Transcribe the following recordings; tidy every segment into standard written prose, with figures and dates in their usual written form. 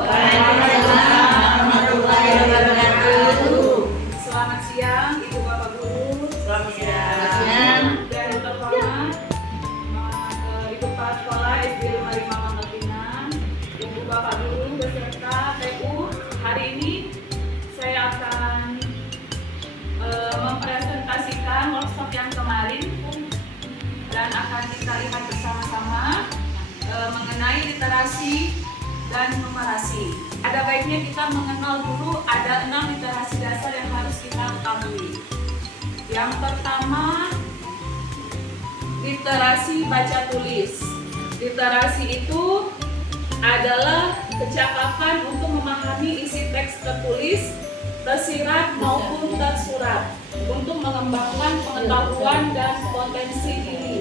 Waalaikumsalam warahmatullahi wabarakatuh. Selamat siang Ibu Bapak Guru. Selamat siang. Dan terhormat Ibu Kepala Sekolah SD 55 Mangga Pinang, Ibu Bapak Guru beserta TU. Hari ini saya akan mempresentasikan workshop yang kemarin dan akan kita lihat bersama-sama mengenai literasi dan numerasi. Ada baiknya kita mengenal dulu ada 6 literasi dasar yang harus kita ketahui. Yang pertama, literasi baca tulis. Literasi itu adalah kecakapan untuk memahami isi teks tertulis, tersirat maupun tersurat untuk mengembangkan pengetahuan dan potensi diri.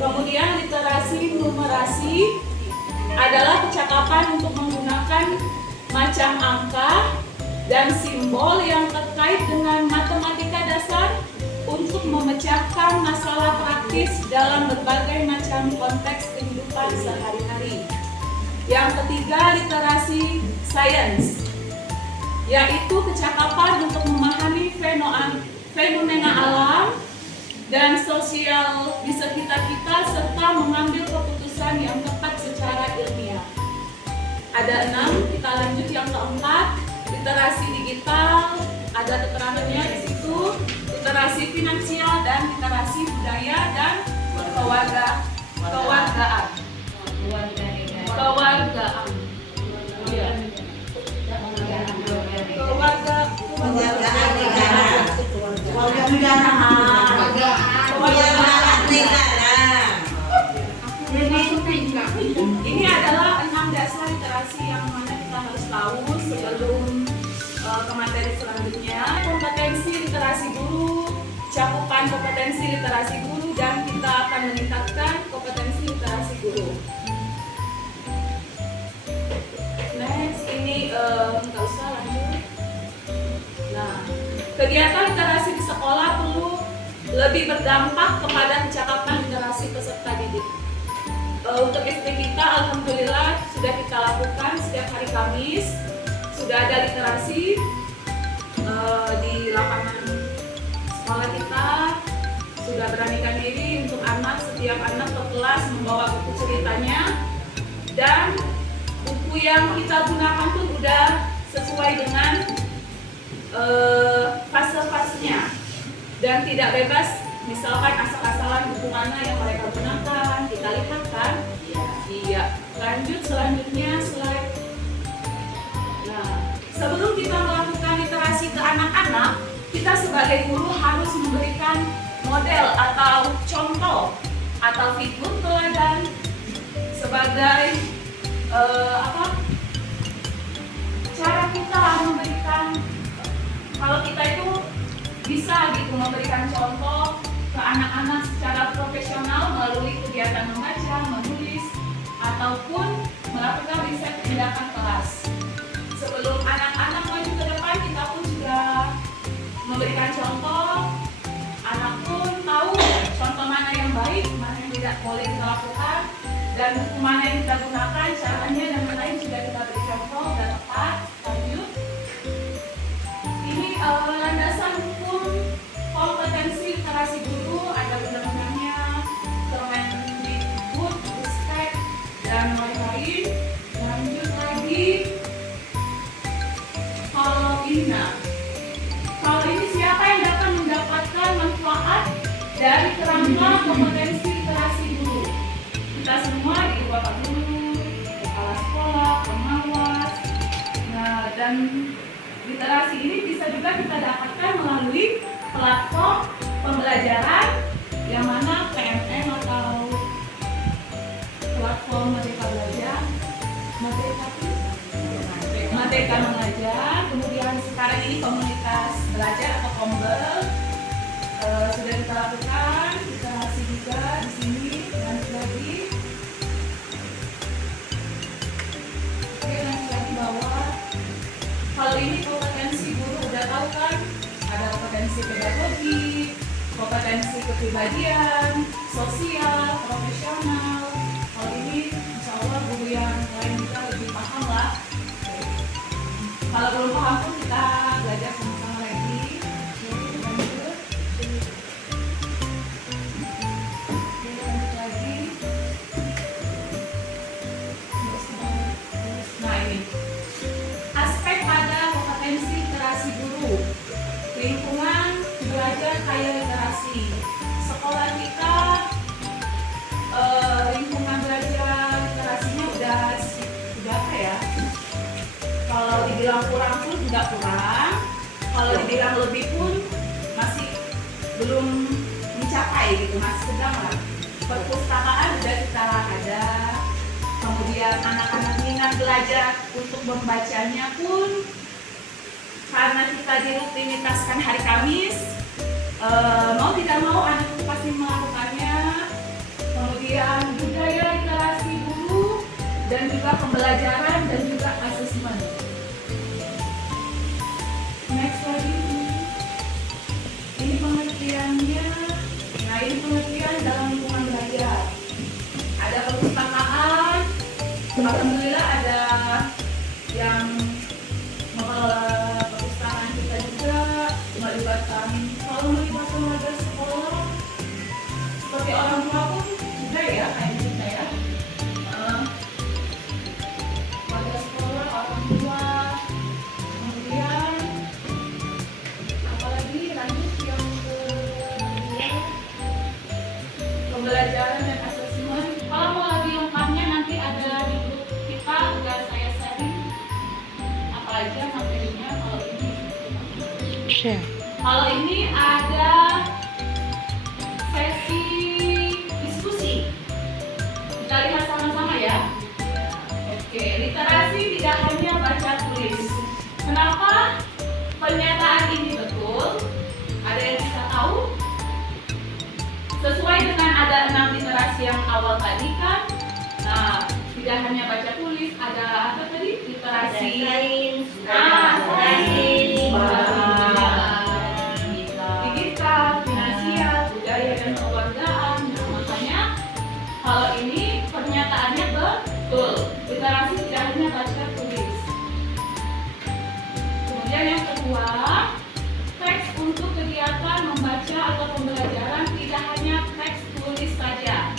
Kemudian literasi numerasi adalah kecakapan untuk menggunakan macam angka dan simbol yang terkait dengan matematika dasar untuk memecahkan masalah praktis dalam berbagai macam konteks kehidupan sehari-hari. Yang ketiga, literasi sains, yaitu kecakapan untuk memahami fenomena alam dan sosial di sekitar kita serta mengambil keputusan yang tepat secara ilmiah. Ada 6, kita lanjut yang keempat, literasi digital, ada keterangannya di situ, literasi finansial dan literasi budaya dan kewargaan. Ini adalah 6 dasar literasi yang mana kita harus tahu sebelum ke materi selanjutnya. Kompetensi literasi guru, cakupan kompetensi literasi guru, dan kita akan meningkatkan kompetensi literasi guru. Next, ini nggak usah lanjut. Nah, kegiatan literasi di sekolah perlu lebih berdampak kepada kecakapan literasi peserta didik. Untuk SD kita, alhamdulillah sudah kita lakukan setiap hari Kamis. Sudah ada literasi di lapangan sekolah kita. Sudah beranikan diri untuk setiap anak per kelas membawa buku ceritanya, dan buku yang kita gunakan pun sudah sesuai dengan fase-fasenya dan tidak bebas. Misalkan asal-asalan buku mana yang mereka gunakan, kita lihat kan? Iya. Lanjut selanjutnya slide. Nah, sebelum kita melakukan literasi ke anak-anak, kita sebagai guru harus memberikan model atau contoh atau figur teladan sebagai cara kita memberikan, kalau kita itu bisa gitu memberikan contoh ke anak-anak secara profesional melalui kegiatan membaca, menulis, ataupun melakukan riset tindakan kelas. Sebelum anak-anak maju ke depan, kita pun sudah memberikan contoh. Anak pun tahu contoh mana yang baik, mana yang tidak boleh kita lakukan, dan buku mana yang kita gunakan, caranya dan lain-lain sudah kita beri contoh dan tepat. Lanjut. Ini landasan hukum kompetensi literasi guru, ada undang-undangnya, Kemendikbud, Ristek, dan lain-lain. Lanjut lagi. Kalau ini siapa yang dapat mendapatkan manfaat dari kerangka kompetensi literasi guru? Kita semua, Ibu Bapak Guru, kepala sekolah, pengawas. Nah, dan literasi ini bisa juga kita dapatkan melalui platform pembelajaran yang mana PMM atau platform Merdeka Belajar, Merdeka Mengajar, kemudian sekarang ini komunitas belajar atau Kombel sudah kita lakukan literasi juga di sini. Lanjut lagi. Oke, lanjut lagi bawah. Kalau ini kompetensi guru udah tahu kan? Ada kompetensi pedagogi, kompetensi kepribadian, sosial, profesional. Kalau ini insya Allah guru yang lain juga lebih paham lah dibilang kurang pun tidak kurang, kalau dibilang lebih pun masih belum mencapai gitu, masih sedang lah. Perpustakaan sudah kita ada, kemudian anak-anak minat belajar untuk membacanya pun karena kita dirutinitaskan hari Kamis, mau tidak mau anak itu pasti melakukannya. Kemudian budaya literasi guru dan juga pembelajaran dan juga asesmen. Next lagi ini pengertiannya. Nah, ini pengertian dalam lingkungan belajar. Ada perpustakaan, alhamdulillah ada yang mengelola perpustakaan kita juga, melibatkan warga sekolah, seperti orang tua pun juga ya, kayak kita ya. Warga sekolah, orang tua, kemudian apalagi lanjut yang kedua, pembelajaran dan asesmen. Kalau mau lagi lengkapnya nanti ada di grup kita, udah saya sharing apa aja materinya. Kalau ini ada sesi diskusi, kita lihat sama-sama ya. Oke, literasi tidak hanya baca tulis. Kenapa pernyataan ini betul? Ada yang bisa tahu? Sesuai dengan ada 6 literasi yang awal tadi kan. Nah, tidak hanya baca tulis, ada apa tadi? Literasi Sains, digital, finansial, budaya dan kewargaan. Nah, makanya kalau ini pernyataannya betul. Literasi tidak hanya baca tulis. Kemudian yang kedua, teks untuk kegiatan membaca atau pembelajaran tidak hanya teks tulis saja.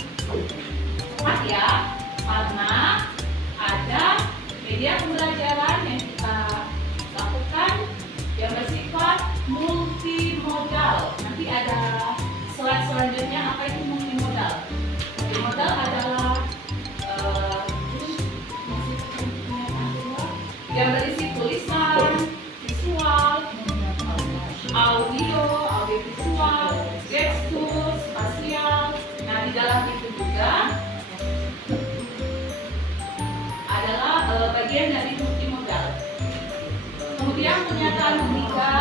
Tepat ya, karena ada media pembelajaran yang kita lakukan yang bersifat multimodal. Nanti ada slide selanjutnya apa itu multimodal. Multimodal adalah yang berisi tulisan, visual, audio visual, gestur, spasial. Nah, di dalam itu juga adalah bagian dari multimodal. Kemudian pernyataan ketiga,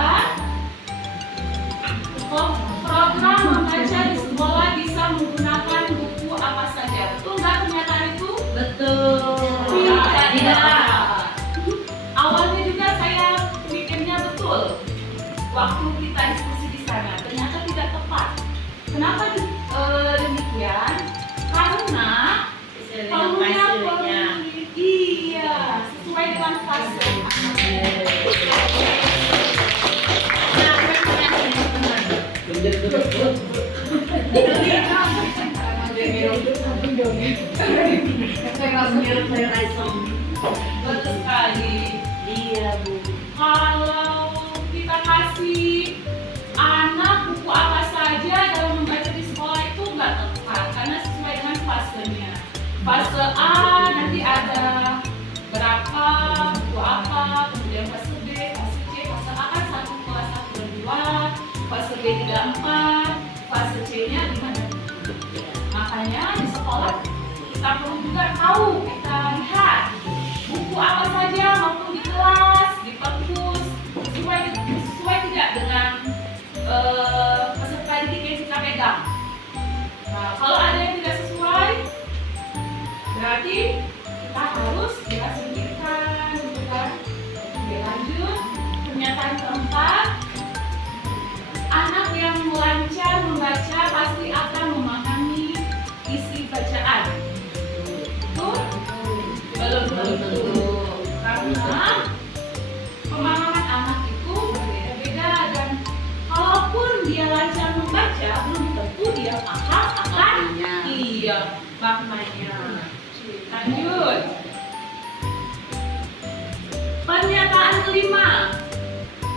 program membaca di sekolah bisa menggunakan buku apa saja. Betul nggak pernyataan itu? betul. Tidak. Awalnya juga saya pikirnya betul. Waktu kita diskusi di sana, ternyata tidak tepat. Kenapa demikian? Karena iya, sesuai dengan fase. Betul sekali. Iya, Bu. Kalau kita kasih anak buku apa saja dalam membaca di sekolah itu nggak tepat karena sesuai dengan fasenya. Fase A nanti ada berapa buku apa, kemudian fase B, fase C, fase A kan 1 kelas 1 dan 2, fase B 3 4, fase C-nya gimana? Makanya di sekolah kita perlu juga tahu, kita lihat buku apa saja maupun di kelas, di perpus, sesuai tidak dengan peserta didik yang kita pegang. Nah, kalau ada yang tidak sesuai, berarti kita harus singkirkan, gitu kan? Oke, lanjut. Pernyataan keempat, anak yang lancar membaca pasti akan memahami isi bacaan. Betul? Belum. Karena pemahaman anak itu berbeda-beda dan kalaupun dia lancar membaca, belum tentu dia paham akan maknanya. Lanjut. Pernyataan kelima,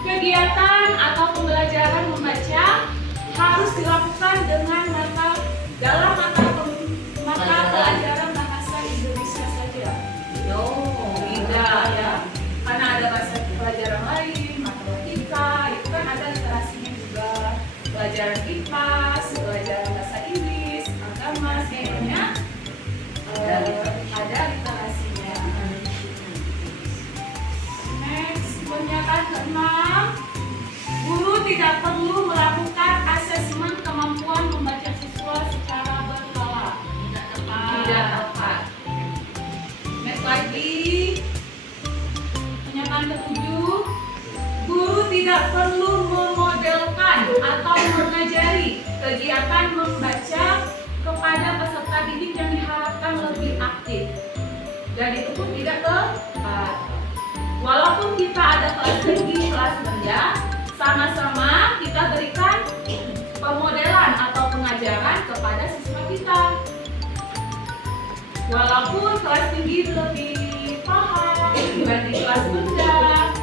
kegiatan atau pembelajaran membaca harus dilakukan dengan dalam mata pelajaran bahasa Indonesia saja. Tidak ya, karena ada bahasa ada literasinya. Next, pernyataan ke-6. Guru tidak perlu melakukan asesmen kemampuan membaca siswa secara berkala. Tidak tepat. Next lagi. Pernyataan ke-7. Guru tidak perlu memodelkan atau mengajari kegiatan membaca kepada peserta didik yang diharapkan lebih aktif. Jadi itu pun tidak tepat. Walaupun kita ada kelas tinggi, kelas rendah, sama-sama kita berikan pemodelan atau pengajaran kepada siswa kita. Walaupun kelas tinggi lebih paham dibanding kelas rendah,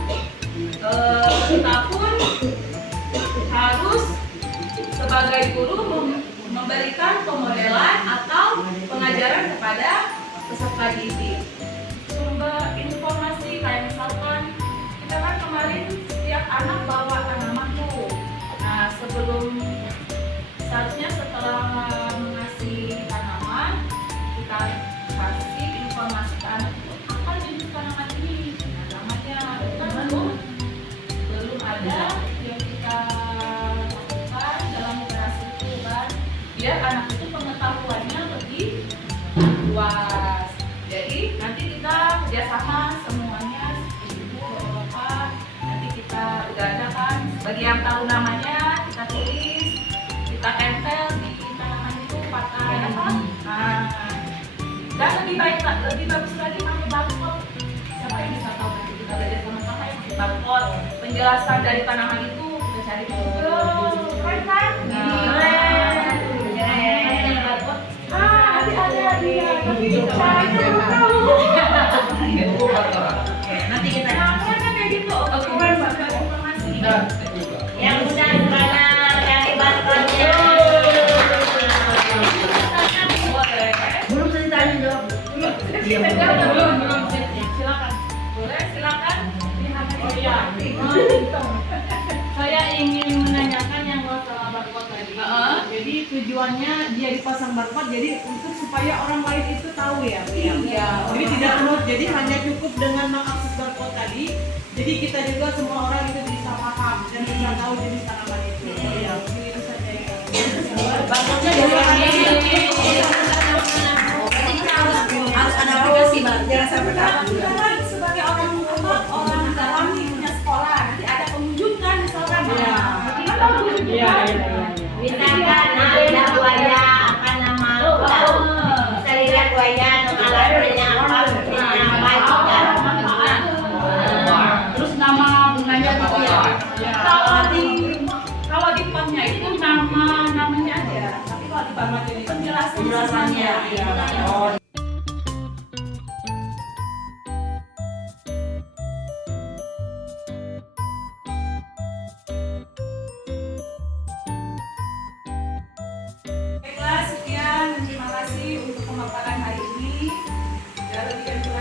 kita pun harus sebagai guru memberikan pemodelan atau pengajaran kepada peserta didik. Sumber informasi kayak misalkan kita kan kemarin setiap anak bawa tanaman tuh. Nah, seharusnya setelah mengasih tanaman, kita kasih informasi ke anak itu apa jenis tanaman ini. Nah, namanya kan belum ada yang kita lakukan dalam literasi itu kan, biar anak itu pengetahuannya lebih luas. Jadi nanti kita kerjasama semuanya, ibu, bapak, nanti kita udah ada kan, bagi yang tahu namanya kita tulis, kita tempel di tanaman itu pakai apa? Nah, dan lebih bagus lagi pakai barcode. Siapa yang bisa tahu nanti kita belajar sama-sama yang pakai barcode penjelasan dari tanaman itu kita cari di Google, kan? Nanti ada dia, tapi caranya belum tahu. Nanti kita Nah, kan kayak gitu. Oke, bapak informasi. Yang udah karena cari barcode-nya. Boleh. belum ceritanya dong. Belum. Silakan. Boleh, silakan. Oh iya. Saya ingin menanyakan yang masalah barcode tadi. Jadi tujuannya dia dipasang barcode jadi untuk supaya orang lain itu tahu ya. Iya. Jadi tidak perlu, jadi hanya cukup dengan mengakses barcode tadi. Jadi kita juga semua orang itu bisa paham dan bisa tahu jenis tanaman itu. Ya, itu saja ya. Barcode-nya dari Berarti kita harus ada aplikasi bang. Jangan sampai kalah. kita kan sebagai orang dalam nih punya sekolah, nanti ada pengunjung kan misalkan. Iya. Kita tahu pengunjung kan. Misalkan ada buaya apa nama bisa lihat buaya nama lainnya apa itu kan. Terus nama bunganya juga ya. Kalau di formnya itu namanya aja, tapi kalau di barcode ini penjelasannya. Oh. Baiklah, sekian. Terima kasih untuk pemaparan hari ini. Dan lebih dan kurang